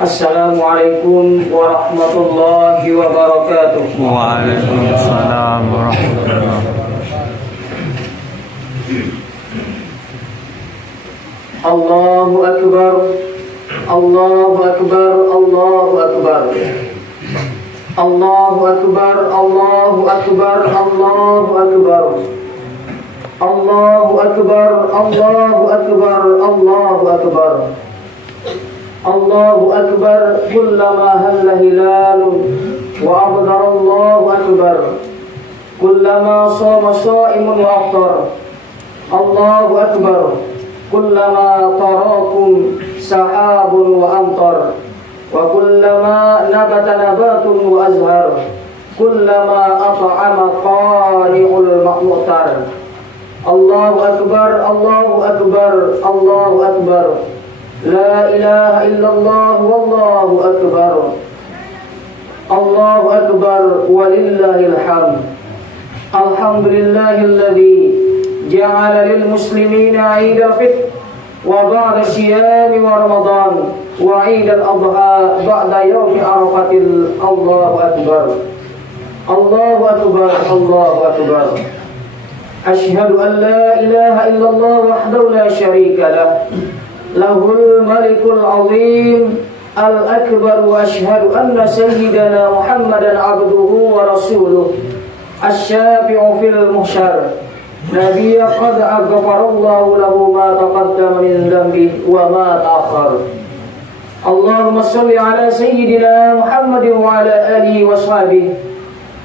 Assalamualaikum warahmatullahi wabarakatuh. Waalaikumsalam warahmatullahi wabarakatuh. Allahu akbar. Allahu akbar. Allahu akbar. Allahu akbar. Allahu akbar. Allahu akbar. Allahu akbar. Allahu akbar. Allahu akbar. Allahu akbar. Kullama halla hilalun wa abdara Allahu akbar. Kullama shoma shaimun wa aftar. Allahu akbar. Kullama tarakum sahabun wa amtar. Wa kullama nabata nabatun wa azhar. Kullama at'ama qani'ul ma'mutar. Allahu akbar. Allahu akbar. Allahu akbar. La ilaha illallah wallahu akbar. Allahu akbar walillahil hamd. Alhamdulillahilladzi ja'ala lil muslimina 'idal fitr wa ba'da syiyami wa ramadan wa 'idal adha ba'da yaumi arafatil. Allahu akbar. Allahu akbar. Allahu akbar. Asyhadu an la ilaha illallah wahdahu la syarika lah. Lahul malikul azim al-akbar. Wa ashhadu anna sayyidana Muhammadan abduhu wa rasuluh asy-syafi'u fil muhsyar nabiyya qad aghfarallahu lahu ma taqaddama min dhanbihi wa ma ta'akhkhar. Allahumma shalli ala sayyidina Muhammadin wa ala alihi wa sahbihi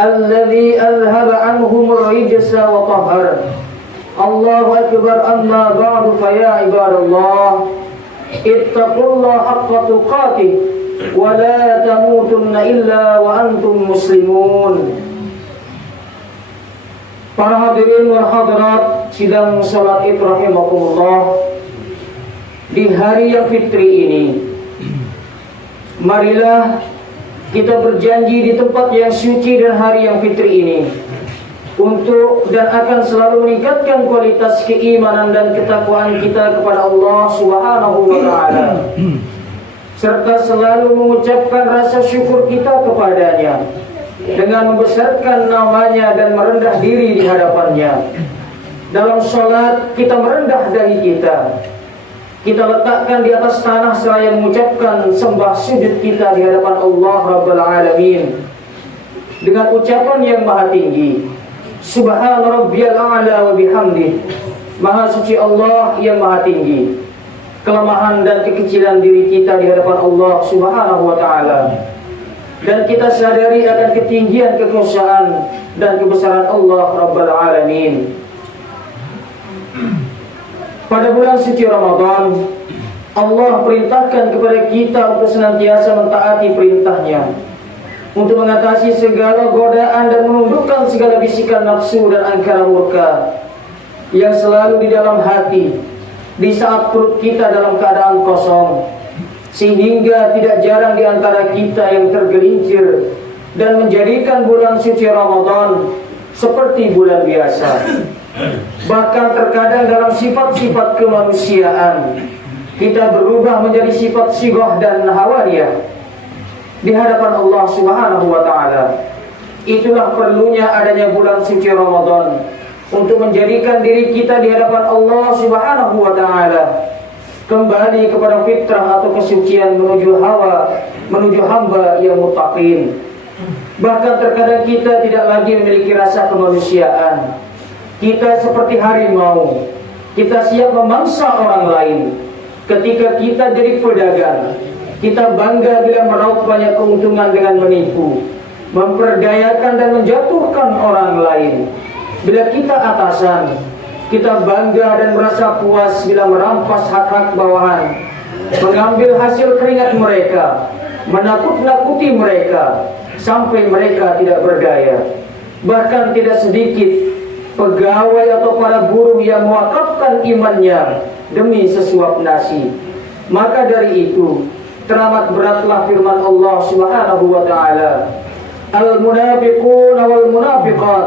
alladhi alhaba anhum ar-rijsa wa tahhara. Allahu akbar. Amma ba'du fa ya ibadallah ittaqullaha haqqa tuqatih wa la tamutunna illa wa antum muslimun. Para hadirin wal hadirat sidang salat Id rahimakumullah, di hari yang fitri ini marilah kita berjanji di tempat yang suci dan hari yang fitri ini untuk dan akan selalu meningkatkan kualitas keimanan dan ketakwaan kita kepada Allah Subhanahu wa taala, serta selalu mengucapkan rasa syukur kita kepadanya dengan membesarkan namanya dan merendah diri di hadapannya. Dalam sholat kita merendah dahi kita letakkan di atas tanah seraya mengucapkan sembah sujud kita di hadapan Allah Rabbul Alamin dengan ucapan yang maha tinggi. Subhana rabbiyal a'la wa bihamdih. Maha suci Allah yang maha tinggi. Kelemahan dan kekecilan diri kita di hadapan Allah Subhanahu wa taala. Dan kita sadari akan ketinggian, kekuasaan dan kebesaran Allah Rabbul Alamin. Pada bulan suci Ramadan, Allah perintahkan kepada kita untuk senantiasa mentaati perintahnya, untuk mengatasi segala godaan dan menundukkan segala bisikan nafsu dan angkara murka yang selalu di dalam hati di saat perut kita dalam keadaan kosong, sehingga tidak jarang di antara kita yang tergelincir dan menjadikan bulan suci Ramadan seperti bulan biasa. Bahkan terkadang dalam sifat-sifat kemanusiaan kita berubah menjadi sifat sigoh dan hawariyah di hadapan Allah Subhanahu wa taala. Itulah perlunya adanya bulan suci Ramadan untuk menjadikan diri kita di hadapan Allah Subhanahu wa taala kembali kepada fitrah atau kesucian menuju hawa, menuju hamba yang muttaqin. Bahkan terkadang kita tidak lagi memiliki rasa kemanusiaan. Kita seperti harimau. Kita siap memangsa orang lain. Ketika kita jadi pedagang, kita bangga bila meraup banyak keuntungan dengan menipu, memperdayakan dan menjatuhkan orang lain. Bila kita atasan, kita bangga dan merasa puas bila merampas hak-hak bawahan, mengambil hasil keringat mereka, menakut-nakuti mereka sampai mereka tidak berdaya. Bahkan tidak sedikit pegawai atau para buruh yang mewakafkan imannya demi sesuap nasi. Maka dari itu teramat beratlah firman Allah Subhanahu wa taala, al-munafiquna wal munafiqat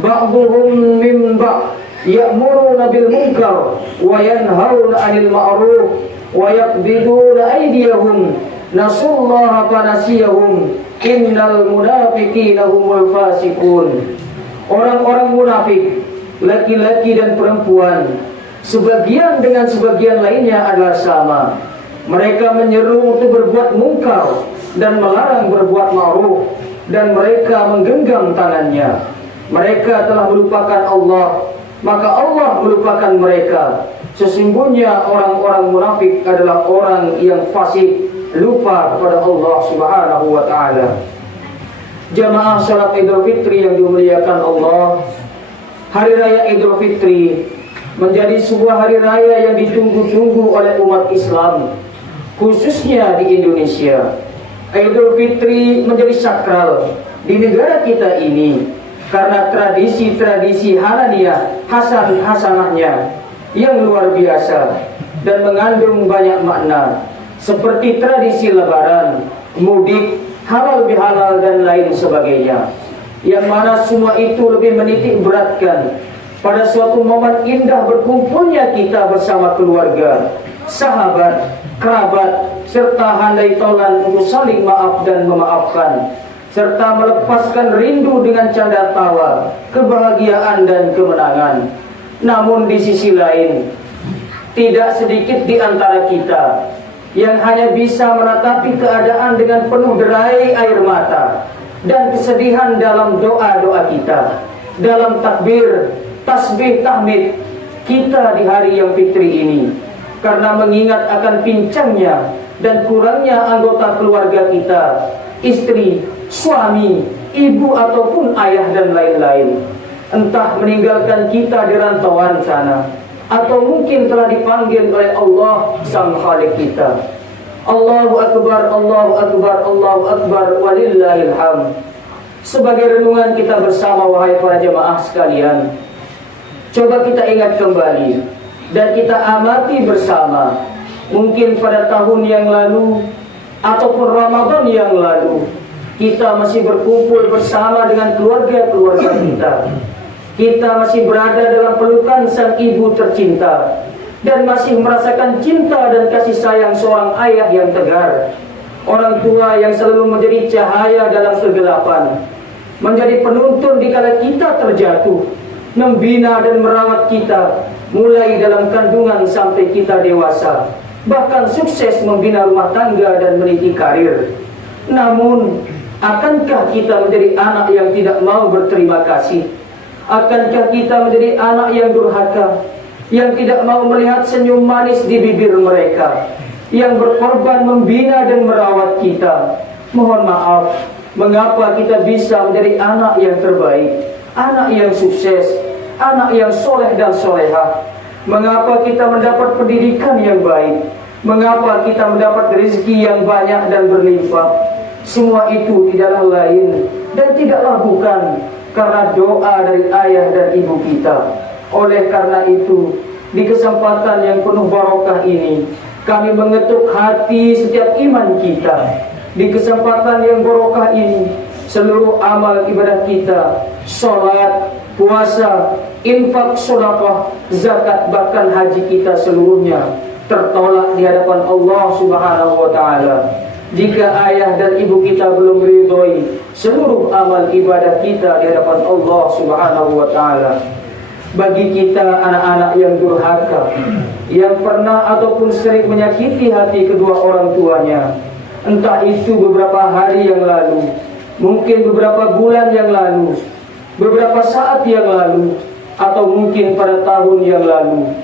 ba'dhuhum min ba'd ya'muruna bil munkar wa yanhauna 'anil ma'ruf wa yaqbiduna aydiyahum nasullaha fanasiyahum innal munafiqina humul fasiqun. Orang-orang munafik, laki-laki dan perempuan, sebagian dengan sebagian lainnya adalah sama. Mereka menyeru untuk berbuat mungkar dan melarang berbuat ma'ruf, dan mereka menggenggam tangannya. Mereka telah melupakan Allah, maka Allah melupakan mereka. Sesungguhnya orang-orang munafik adalah orang yang fasik, lupa kepada Allah Subhanahu wa taala. Jamaah salat Idul Fitri yang dimuliakan Allah, hari raya Idul Fitri menjadi sebuah hari raya yang ditunggu-tunggu oleh umat Islam, khususnya di Indonesia. Idul Fitri menjadi sakral di negara kita ini karena tradisi-tradisi Hasaniyah, hasanahnya yang luar biasa dan mengandung banyak makna, seperti tradisi lebaran, mudik, halal bihalal dan lain sebagainya, yang mana semua itu lebih menitik beratkan pada suatu momen indah berkumpulnya kita bersama keluarga, sahabat, kerabat, serta handai tolan untuk saling maaf dan memaafkan, serta melepaskan rindu dengan canda tawa, kebahagiaan dan kemenangan. Namun di sisi lain, tidak sedikit di antara kita yang hanya bisa menatapi keadaan dengan penuh derai air mata dan kesedihan dalam doa-doa kita, dalam takbir, tasbih, tahmid kita di hari yang fitri ini, karena mengingat akan pincangnya dan kurangnya anggota keluarga kita, istri, suami, ibu ataupun ayah dan lain-lain, entah meninggalkan kita di rantauan sana, atau mungkin telah dipanggil oleh Allah Sang Khalik kita. Allahu Akbar, Allahu Akbar, Allahu Akbar, walillahil hamd. Sebagai renungan kita bersama, wahai para jemaah sekalian, coba kita ingat kembali dan kita amati bersama. Mungkin pada tahun yang lalu ataupun Ramadan yang lalu, kita masih berkumpul bersama dengan keluarga-keluarga kita. Kita masih berada dalam pelukan sang ibu tercinta dan masih merasakan cinta dan kasih sayang seorang ayah yang tegar, orang tua yang selalu menjadi cahaya dalam kegelapan, menjadi penuntun dikala kita terjatuh, membina dan merawat kita mulai dalam kandungan sampai kita dewasa, bahkan sukses membina rumah tangga dan meniti karir. Namun, akankah kita menjadi anak yang tidak mau berterima kasih? Akankah kita menjadi anak yang durhaka, yang tidak mau melihat senyum manis di bibir mereka, yang berkorban membina dan merawat kita? Mohon maaf, mengapa kita bisa menjadi anak yang terbaik, anak yang sukses, anak yang soleh dan solehah? Mengapa kita mendapat pendidikan yang baik? Mengapa kita mendapat rezeki yang banyak dan berlimpah? Semua itu tidaklah lain dan tidaklah bukan karena doa dari ayah dan ibu kita. Oleh karena itu, di kesempatan yang penuh barokah ini, kami mengetuk hati setiap iman kita. Di kesempatan yang barokah ini, seluruh amal ibadah kita, sholat, puasa, infak, sedekah, zakat, bahkan haji kita seluruhnya tertolak di hadapan Allah Subhanahu wa taala. Jika ayah dan ibu kita belum meridhoi seluruh amal ibadah kita di hadapan Allah Subhanahu wa taala. Bagi kita anak-anak yang durhaka, yang pernah ataupun sering menyakiti hati kedua orang tuanya, entah itu beberapa hari yang lalu, mungkin beberapa bulan yang lalu, beberapa saat yang lalu, atau mungkin pada tahun yang lalu,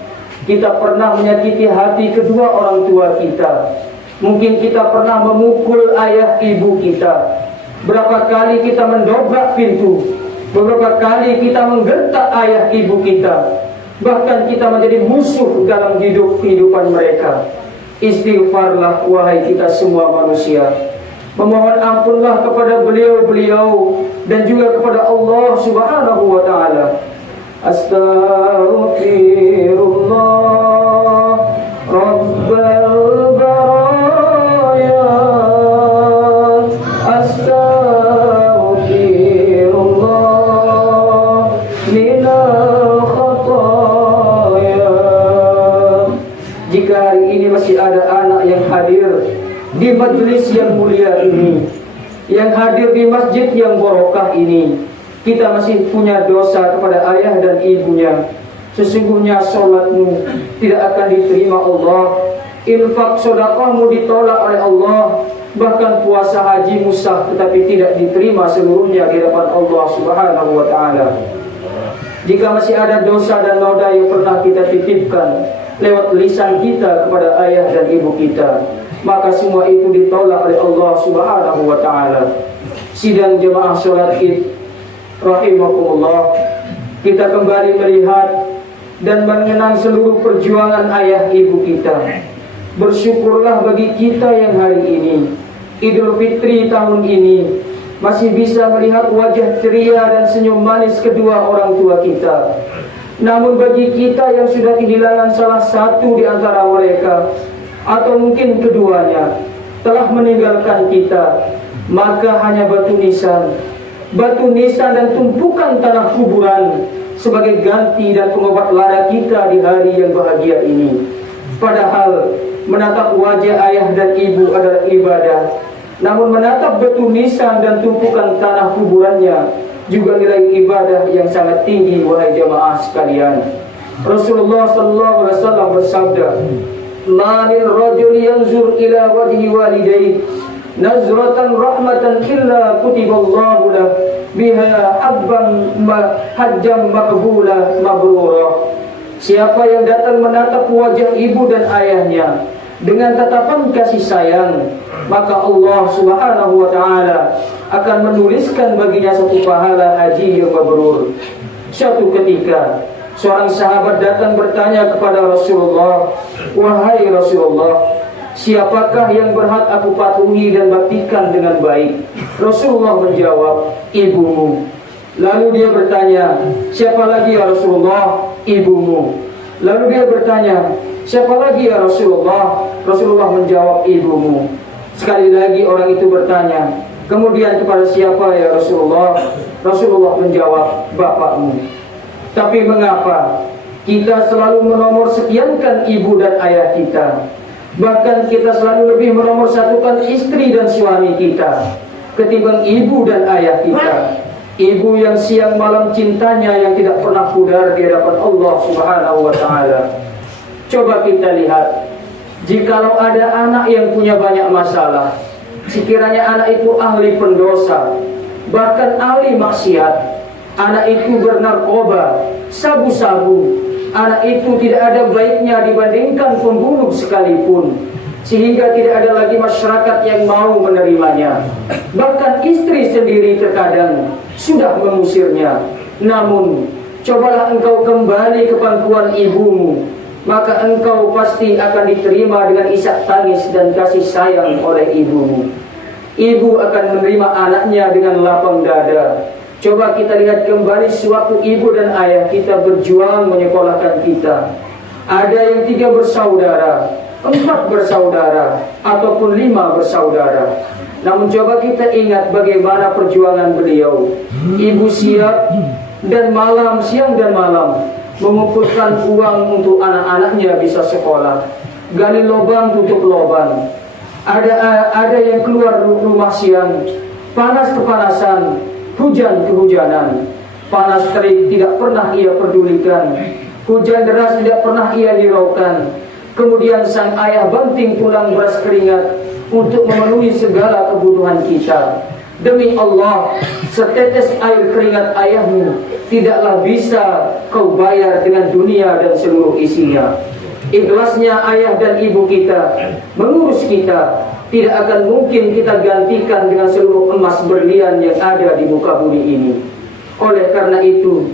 kita pernah menyakiti hati kedua orang tua kita. Mungkin kita pernah memukul ayah ibu kita. Berapa kali kita mendobrak pintu, beberapa kali kita menggentak ayah ibu kita. Bahkan kita menjadi musuh dalam kehidupan mereka. Istighfarlah wahai kita semua manusia. Memohon ampunlah kepada beliau-beliau dan juga kepada Allah Subhanahu wa taala. Astaghfirullah Rabbal jika hari ini masih ada anak yang hadir di majelis yang mulia ini, yang hadir di masjid yang barokah ini, kita masih punya dosa kepada ayah dan ibunya. Sesungguhnya sholatmu tidak akan diterima Allah, infak sedekahmu ditolak oleh Allah, bahkan puasa hajimu sah tetapi tidak diterima seluruhnya di hadapan Allah Subhanahu wa taala. Jika masih ada dosa dan noda yang pernah kita titipkan lewat lisan kita kepada ayah dan ibu kita, maka semua itu ditolak oleh Allah Subhanahu wa taala. Sidang jemaah salat Id rahimakumullah, kita kembali melihat dan mengenang seluruh perjuangan ayah ibu kita. Bersyukurlah bagi kita yang hari ini, Idul Fitri tahun ini, masih bisa melihat wajah ceria dan senyum manis kedua orang tua kita. Namun bagi kita yang sudah kehilangan salah satu di antara mereka, atau mungkin keduanya, telah meninggalkan kita, maka hanya batu nisan dan tumpukan tanah kuburan sebagai ganti dan pengobat lara kita di hari yang bahagia ini. Padahal menatap wajah ayah dan ibu adalah ibadah, namun menatap batu nisan dan tumpukan tanah kuburannya juga nilai ibadah yang sangat tinggi, wahai jamaah sekalian. Rasulullah sallallahu alaihi wasallam bersabda, "Ma lil rajuli yanzur ila wajhi walidayhi nazratan rahmatan illa kutiballahu lahu biha hajjam maqbula mabrura." Siapa yang datang menatap wajah ibu dan ayahnya dengan tatapan kasih sayang, maka Allah Subhanahu wa taala akan menuliskan baginya satu pahala haji yang mabrur. Suatu ketika seorang sahabat datang bertanya kepada Rasulullah, "Wahai Rasulullah, siapakah yang berhak aku patuhi dan baktikan dengan baik?" Rasulullah menjawab, "Ibumu." Lalu dia bertanya, "Siapa lagi ya Rasulullah?" "Ibumu." Lalu dia bertanya, "Siapa lagi ya Rasulullah?" Rasulullah menjawab, "Ibumu." Sekali lagi orang itu bertanya, "Kemudian kepada siapa ya Rasulullah?" Rasulullah menjawab, "Bapakmu." Tapi mengapa kita selalu menomor sekiankan ibu dan ayah kita? Bahkan kita selalu lebih menomor satukan istri dan suami kita ketimbang ibu dan ayah kita. Ibu yang siang malam cintanya yang tidak pernah pudar di hadapan Allah Subhanahu wa taala. Coba kita lihat, jikalau ada anak yang punya banyak masalah, sekiranya anak itu ahli pendosa, bahkan ahli maksiat, anak itu bernarkoba, sabu-sabu, anak itu tidak ada baiknya dibandingkan pembunuh sekalipun, sehingga tidak ada lagi masyarakat yang mau menerimanya. Bahkan istri sendiri terkadang sudah mengusirnya. Namun cobalah engkau kembali ke pangkuan ibumu, maka engkau pasti akan diterima dengan isak tangis dan kasih sayang oleh ibumu. Ibu akan menerima anaknya dengan lapang dada. Coba kita lihat kembali sewaktu ibu dan ayah kita berjuang menyekolahkan kita. Ada yang 3 bersaudara, 4 bersaudara, ataupun 5 bersaudara. Namun coba kita ingat bagaimana perjuangan beliau. Ibu siap dan siang dan malam mengumpulkan uang untuk anak-anaknya bisa sekolah. Gali lubang tutup lubang. Ada yang keluar rumah siang, panas kepanasan, hujan kehujanan. Panas terik tidak pernah ia pedulikan, hujan deras tidak pernah ia hiraukan. Kemudian sang ayah banting tulang beras keringat untuk memenuhi segala kebutuhan kita. Demi Allah, setetes air keringat ayahmu tidaklah bisa kau bayar dengan dunia dan seluruh isinya. Ikhlasnya ayah dan ibu kita mengurus kita tidak akan mungkin kita gantikan dengan seluruh emas berlian yang ada di muka bumi ini. Oleh karena itu,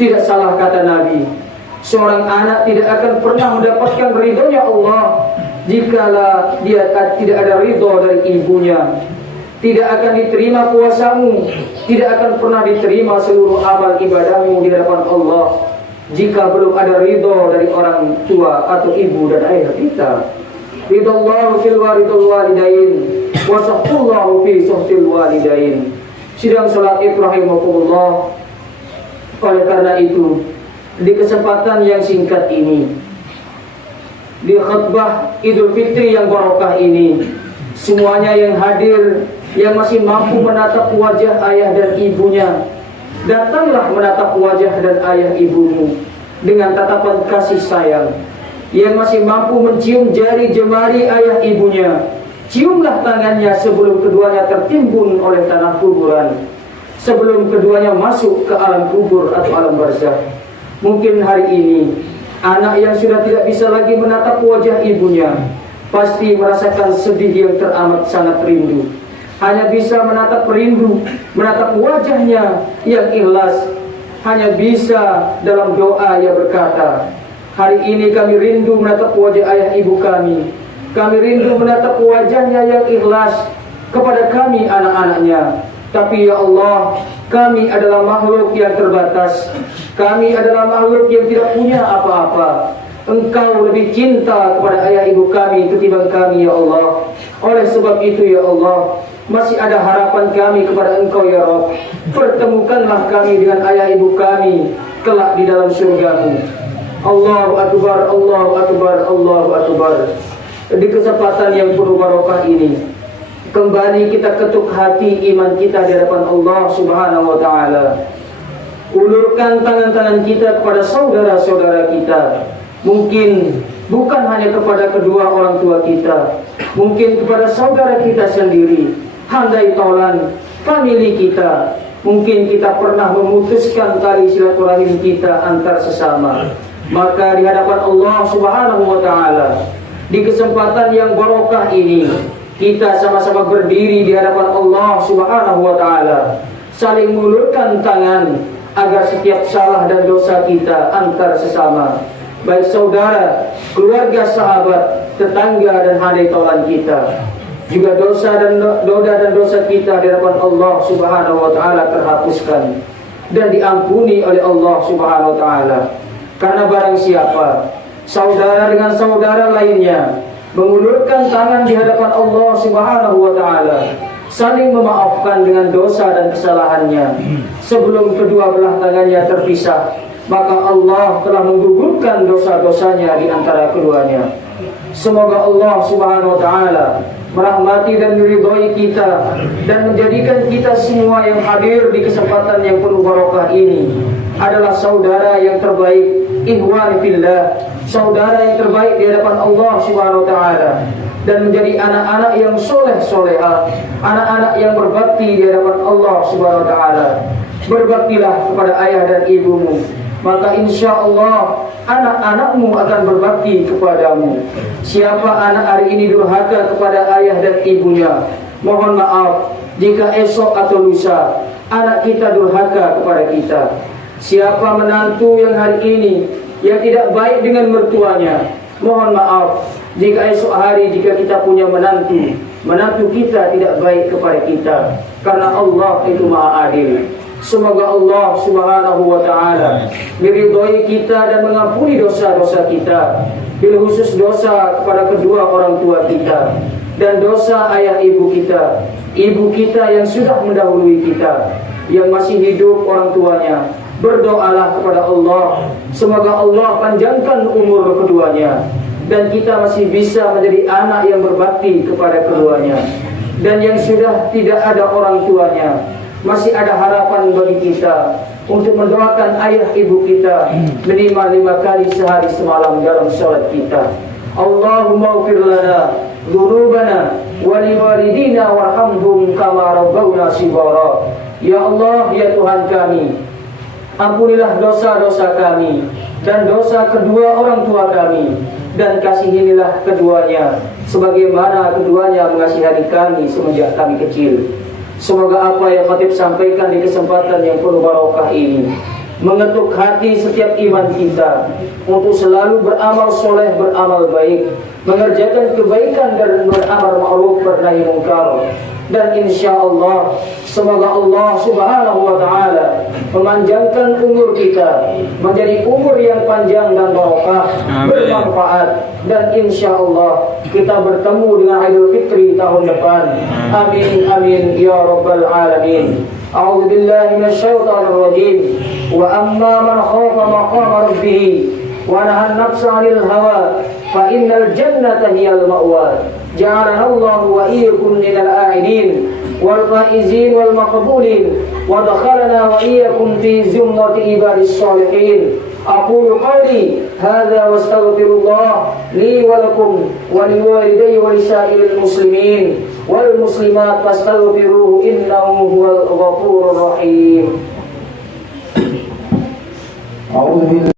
tidak salah kata Nabi, seorang anak tidak akan pernah mendapatkan ridhonya Allah jikalau dia tidak ada ridho dari ibunya. Tidak akan diterima puasamu, tidak akan pernah diterima seluruh amal ibadahmu di hadapan Allah jika belum ada ridho dari orang tua atau ibu dan ayah kita. Ridallahu fil waridul walidain wa sahullahu fi suhtil walidain. Sidang salat Ibrahimahumullah. Oleh karena itu, di kesempatan yang singkat ini, di khutbah Idul Fitri yang barokah ini. Semuanya yang hadir, yang masih mampu menatap wajah ayah dan ibunya, datanglah menatap wajah dan ayah ibumu dengan tatapan kasih sayang. Yang masih mampu mencium jari jemari ayah ibunya, ciumlah tangannya sebelum keduanya tertimbun oleh tanah kuburan, sebelum keduanya masuk ke alam kubur atau alam barzakh. Mungkin hari ini anak yang sudah tidak bisa lagi menatap wajah ibunya pasti merasakan sedih yang teramat sangat rindu. Hanya bisa menatap rindu, menatap wajahnya yang ikhlas. Hanya bisa dalam doa yang berkata, hari ini kami rindu menatap wajah ayah ibu kami. Kami rindu menatap wajahnya yang ikhlas kepada kami anak-anaknya. Tapi ya Allah, kami adalah makhluk yang terbatas. Kami adalah makhluk yang tidak punya apa-apa. Engkau lebih cinta kepada ayah ibu kami ketimbang kami ya Allah. Oleh sebab itu ya Allah, masih ada harapan kami kepada Engkau ya Rabb. Pertemukanlah kami dengan ayah ibu kami kelak di dalam surgamu. Allahu Akbar, Allahu Akbar, Allahu Akbar. Di kesempatan yang penuh barokah ini, kembali kita ketuk hati iman kita di hadapan Allah Subhanahu wa taala. Ulurkan tangan-tangan kita kepada saudara-saudara kita. Mungkin bukan hanya kepada kedua orang tua kita, mungkin kepada saudara kita sendiri, handai tolan, famili kita. Mungkin kita pernah memutuskan tali silaturahim kita antar sesama. Maka di hadapan Allah Subhanahu wa taala, di kesempatan yang barokah ini, kita sama-sama berdiri di hadapan Allah Subhanahu wa taala, saling mengulurkan tangan agar setiap salah dan dosa kita antar sesama, baik saudara, keluarga, sahabat, tetangga dan handai tolan kita, juga dosa dan dosa kita di hadapan Allah Subhanahu wa taala terhapuskan dan diampuni oleh Allah Subhanahu wa taala. Karena barang siapa saudara dengan saudara lainnya mengulurkan tangan di hadapan Allah Subhanahu wa taala, saling memaafkan dengan dosa dan kesalahannya sebelum kedua belah tangannya terpisah, maka Allah telah menggugurkan dosa-dosanya di antara keduanya. Semoga Allah Subhanahu wa taala merahmati dan meridhai kita dan menjadikan kita semua yang hadir di kesempatan yang penuh barokah ini adalah saudara yang terbaik, ikhwan fillah, saudara yang terbaik di hadapan Allah Subhanahu wa taala, dan menjadi anak-anak yang soleh-solehah, anak-anak yang berbakti di hadapan Allah Subhanahu wa taala. Berbaktilah kepada ayah dan ibumu, maka insya Allah anak-anakmu akan berbakti kepadamu. Siapa anak hari ini durhaka kepada ayah dan ibunya, mohon maaf jika esok atau lusa anak kita durhaka kepada kita. Siapa menantu yang hari ini yang tidak baik dengan mertuanya, mohon maaf jika esok hari jika kita punya menantu kita tidak baik kepada kita, karena Allah itu Maha Adil. Semoga Allah Subhanahu wa taala meridhai kita dan mengampuni dosa-dosa kita, bil khusus dosa kepada kedua orang tua kita dan dosa ayah ibu kita yang sudah mendahului kita, yang masih hidup orang tuanya. Berdoalah kepada Allah, semoga Allah panjangkan umur keduanya dan kita masih bisa menjadi anak yang berbakti kepada keduanya. Dan yang sudah tidak ada orang tuanya, masih ada harapan bagi kita untuk mendoakan ayah ibu kita minimal 5 kali sehari semalam dalam salat kita. Allahumma ighfir lana dzunubana wa liwalidina warhamhum kama rabbawna shighara. Ya Allah, ya Tuhan kami, ampunilah dosa-dosa kami dan dosa kedua orang tua kami, dan kasihinilah keduanya sebagaimana keduanya mengasihani kami semenjak kami kecil. Semoga apa yang Khatib sampaikan di kesempatan yang penuh barokah ini mengetuk hati setiap iman kita untuk selalu beramal soleh, beramal baik, mengerjakan kebaikan dan beramal ma'ruf, bernahi mungkar. Dan insya Allah semoga Allah Subhanahu wa taala memanjangkan umur kita menjadi umur yang panjang dan barokah, bermanfaat, dan insya Allah kita bertemu dengan Idul Fitri tahun depan. Amin amin ya rabbal alamin. A'udzu billahi minasyaitonir rajim. Wa amma man khafa maqama rabbih ونهى النفس عن الهوى فإن الجنة هي المأوى جعلنا الله وإياكم من الآعدين والفائزين والمقبولين ودخلنا وإياكم في زمرة عباد الصالحين أقول قولي هذا واستغفر الله لي ولكم ولوالدي ولسائر المسلمين والمسلمات فاستغفروه إنه هو الغفور الرحيم. أعوذ بالله